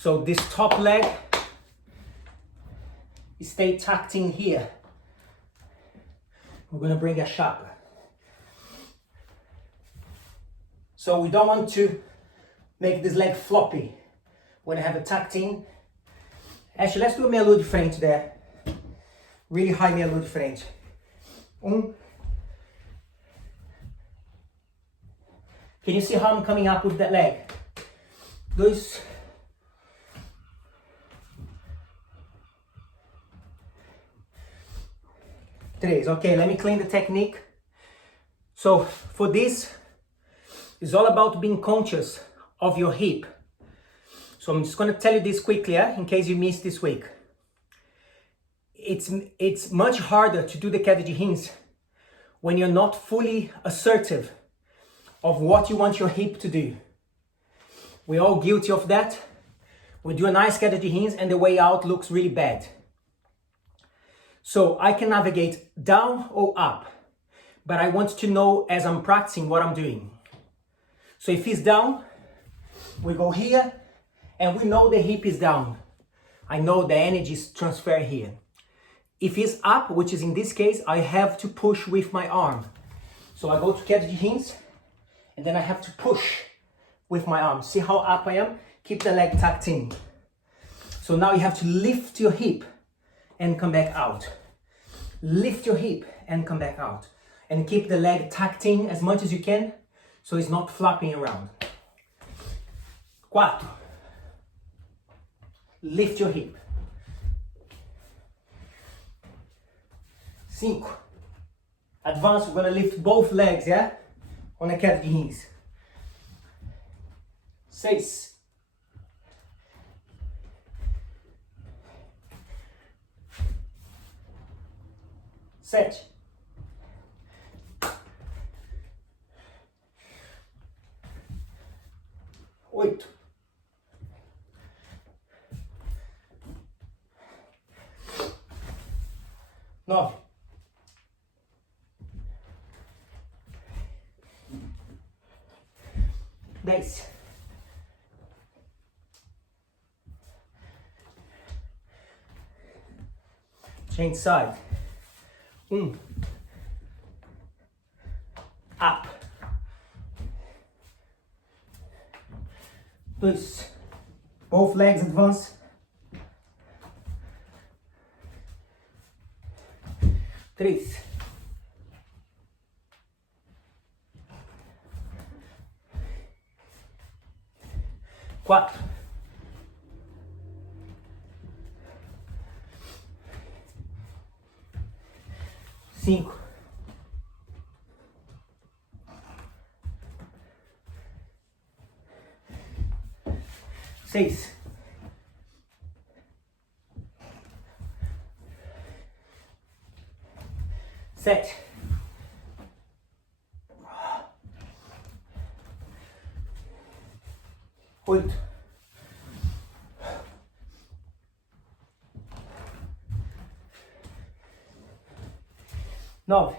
So this top leg stay tucked in here. We're gonna bring a sharper. So we don't want to make this leg floppy. We're gonna have it tucked in. Actually, let's do a meia lua de frente there. Really high meia lua de frente. Can you see how I'm coming up with that leg? 2, 3. Okay, let me clean the technique. So for this, it's all about being conscious of your hip. So I'm just going to tell you this quickly, in case you missed this week. It's much harder to do the queda de rins when you're not fully assertive of what you want your hip to do. We're all guilty of that. We do a nice queda de rins and the way out looks really bad. So I can navigate down or up, but I want to know as I'm practicing what I'm doing. So if it's down, we go here and we know the hip is down. I know the energy is transferred here. If it's up, which is in this case, I have to push with my arm. So I go to queda de rins and then I have to push with my arm. See how up I am? Keep the leg tucked in. So now you have to lift your hip and come back out. Lift your hip and come back out. And keep the leg tucked in as much as you can so it's not flapping around. 4. Lift your hip. 5. Advance, we're gonna lift both legs, yeah? On the queda de rins. 6. 7. 8. 9. 10. Change side. Up. 2. Both legs advance. 3. 4. 5. 6. 7. 8. 9.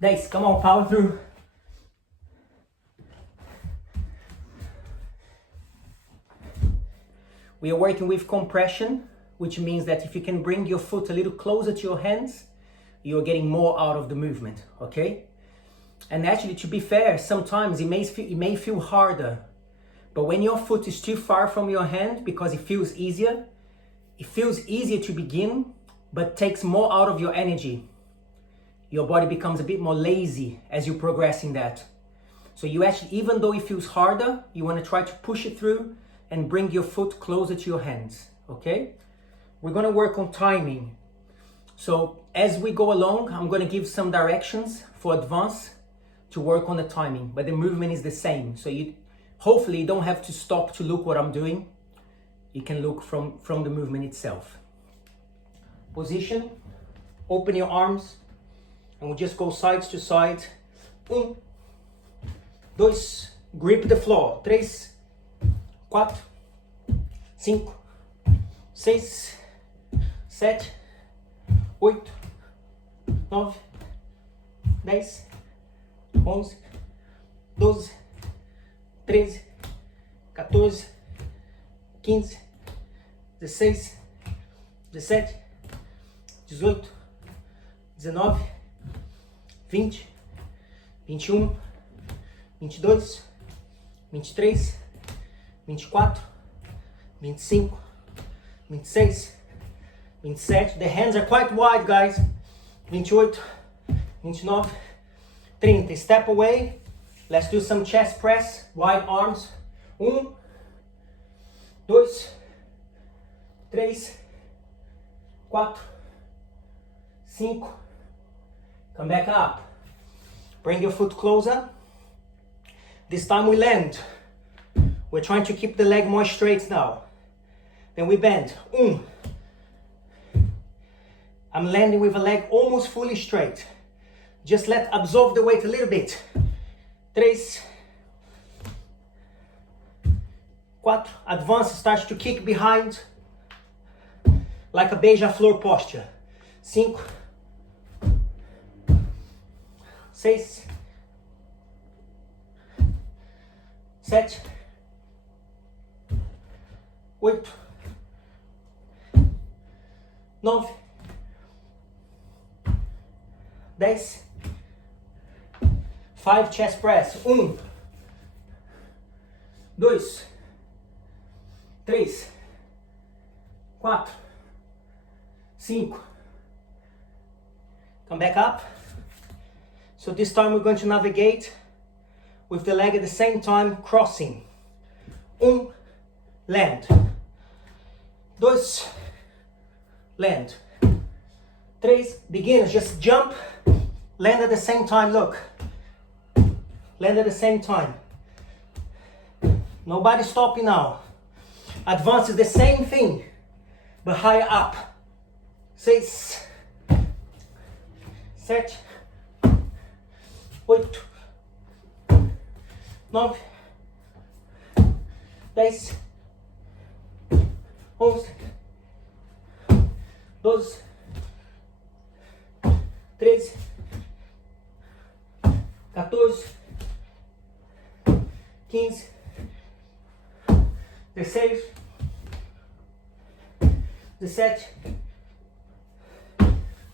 10. Come on, power through. We are working with compression, which means that if you can bring your foot a little closer to your hands, you're getting more out of the movement, okay? And actually, to be fair, sometimes it may feel harder, but when your foot is too far from your hand, because it feels easier to begin, but takes more out of your energy. Your body becomes a bit more lazy as you progress in that. So you actually, even though it feels harder, you want to try to push it through and bring your foot closer to your hands, okay? We're going to work on timing. So as we go along, I'm going to give some directions for advance to work on the timing, but the movement is the same. So you hopefully you don't have to stop to look what I'm doing. You can look from the movement itself. Position, open your arms, and we'll just go side to side. 1, 2, grip the floor. 3, 4, 5, 6, 7, 8, 9, 10, 11, 12, 13, 14, 15, 16, 17, 18, 19, 20, 21, 22, 23, 24, 25, 26, 27. The hands are quite wide, guys. 28, 29, 30. Step away. Let's do some chest press, wide arms. 1, 2, 3, 4, 5. Come back up. Bring your foot closer. This time we land. We're trying to keep the leg more straight now. Then we bend. 1. I'm landing with a leg almost fully straight. Just let absorb the weight a little bit. 3, 4. Advance, start to kick behind. Like a beija-flor posture. 5, 6, 7, 8, 9, 10. 5 chest press. 1, 2, 3, 4, 5. Come back up. So this time we're going to navigate with the leg at the same time crossing. 1, land. 2, land. 3, beginners, just jump, land at the same time, look. Land at the same time. Nobody stopping now. Advance is the same thing, but higher up. 6, 7, 8, 9, 10, 11, 12, 13, 14, 15, 16, 17,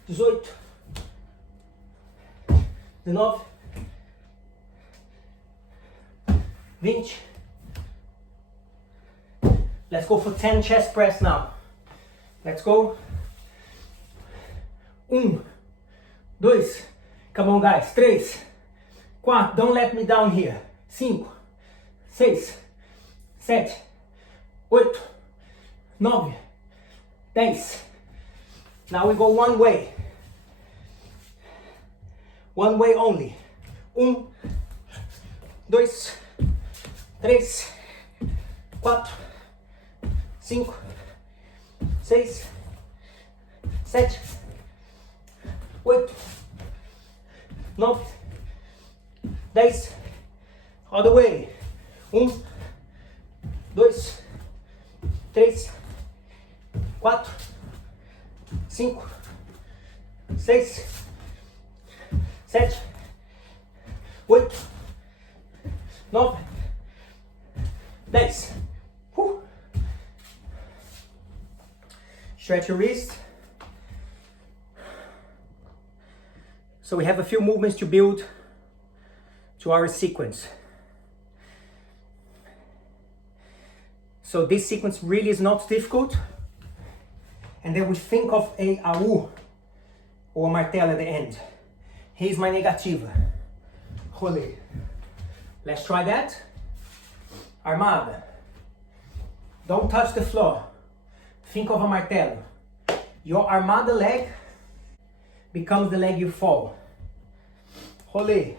18, 19, 20. Let's go for 10 chest press now. Let's go. 1, 2, come on guys, 3, 4, don't let me down here. 5, 6, 7, 8, 9, 10. Now we go one way. One way only. 1, 2, 3, 4, 5, 6, 7, 8, 9, 10. All the way. 1, 2, 3, 4, 5, 6, 7, 8, 9, 10. Whew. Stretch your wrist. So we have a few movements to build to our sequence. So this sequence really is not difficult. And then we think of a AU or a martelo at the end. Here's my negativa. Rolê. Let's try that. Armada. Don't touch the floor. Think of a martelo. Your armada leg becomes the leg you fall. Rolê.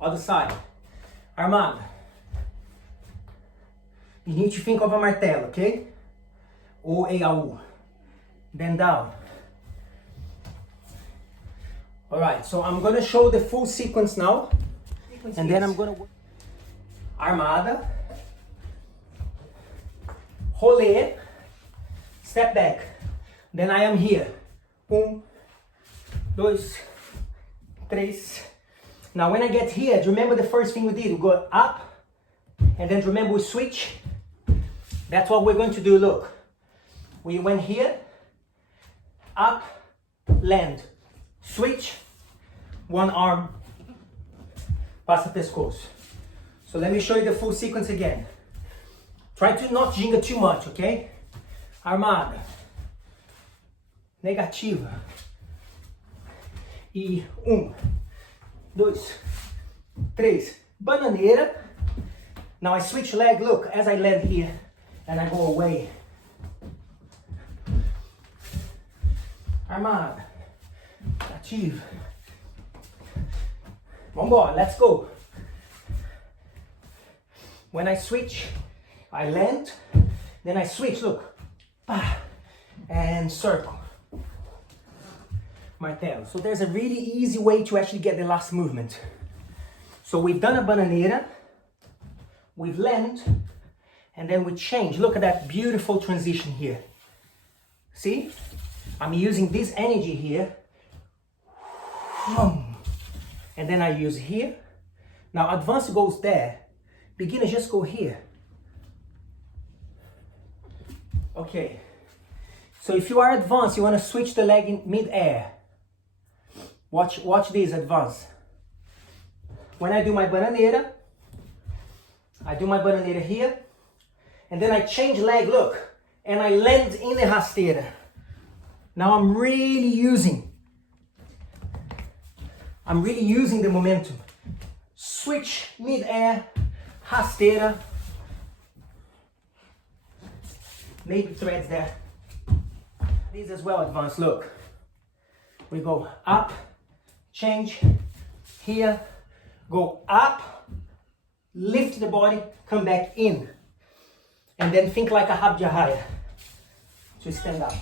Other side. Armada. You need to think of a martelo, okay? Or AU. Then down. Alright, so I'm gonna show the full sequence now. And then I'm gonna work. Armada. Rolê. Step back. Then I am here. 1, dois, três. Now when I get here, do you remember the first thing we did? We go up, and then remember we switch? That's what we're going to do, look. We went here, up, land, switch, one arm, passa pescoço. So let me show you the full sequence again. Try to not ginga too much, okay? Armada, negativa, e 1, 2, 3, bananeira. Now I switch leg, look, as I land here, and I go away. Armada, ativa. Vambora, let's go. When I switch, I land, then I switch, look, and circle. Martelo. So there's a really easy way to actually get the last movement. So we've done a bananeira, we've land, and then we change. Look at that beautiful transition here. See? I'm using this energy here. And then I use here. Now advance goes there. Beginner just go here. Okay. So if you are advanced, you want to switch the leg in mid-air. Watch this advance. When I do my bananeira, I do my bananeira here, and then I change leg, look, and I land in the rasteira. Now I'm really using the momentum. Switch mid-air, rasteira. Maybe threads there. These as well, advanced, look. We go up, change, here, go up, lift the body, come back in. And then think like a Habjahaya to stand up.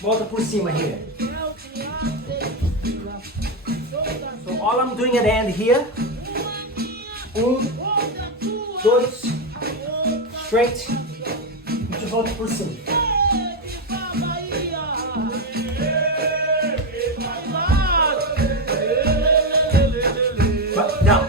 Volta por cima here. So all I'm doing at the end here, 1, 2, straight, e de volta por cima. Down.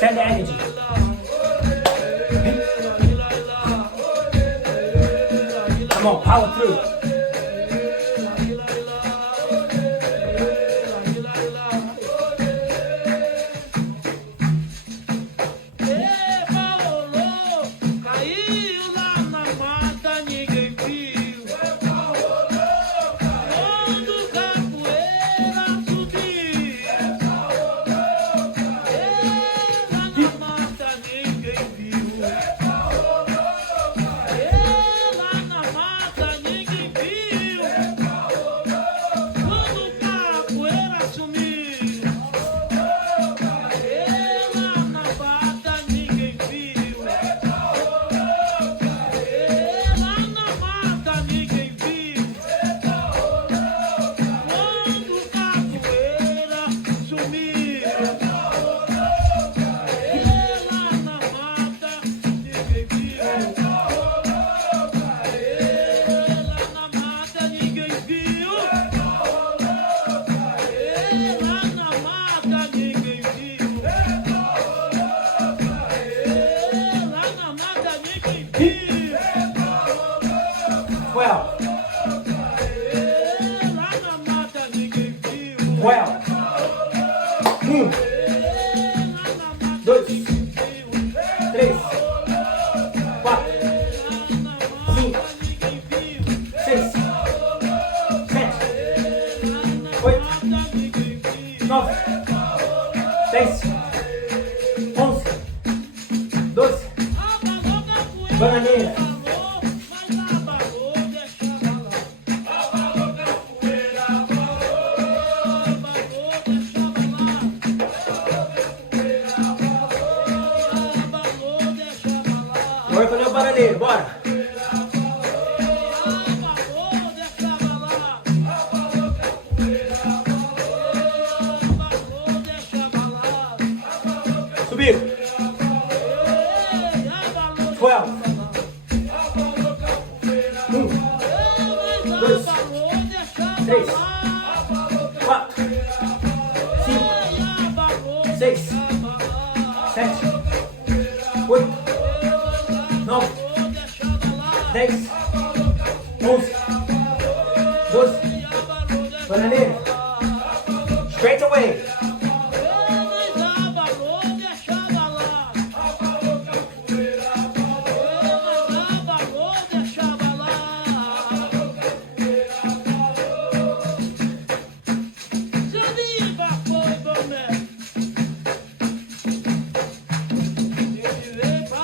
Send the energy. Come on, power through. 12. 12. 2, 3, 4, 5, 6, 7, 8, 9, 10, 11, 12. Bananeira. Work on your bananeira, bora. Subiu. 12. 1, 2, 3, 4, 5, 6, 7, 8, 9, 10, 11, 12. Bananeira. Straight away.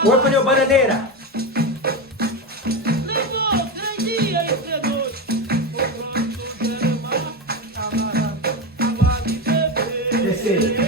Work on your bananeira. Terceiro.